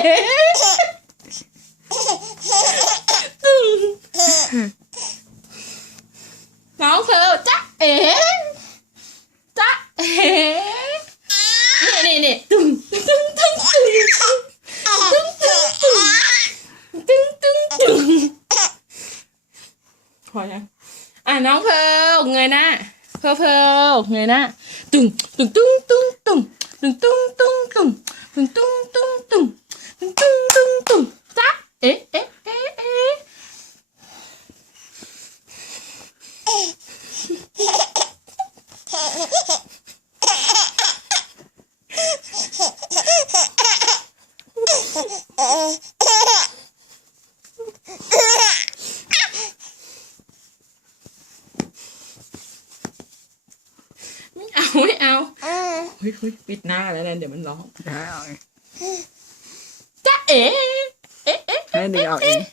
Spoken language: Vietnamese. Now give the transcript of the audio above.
น้องเธอจ๊ะเอ๋จ๊ะเอ๋นี่นี่ตึ้งตึ้งตึ้งตึ้งตึ้งตึ้งตึ้งตึ้งตึ้งตึ้งพอยังอะน้องเพิลเงยหน้าเพิร์ลเงยหน้าตึ้งตึ้งตึ้งตึ้งตึ้งตึ้ง ế ế ế ế ao ấy ao. Ừ. Ui ui vịt na lại lên để mình ló trời ơi. Chắc ế. handing out in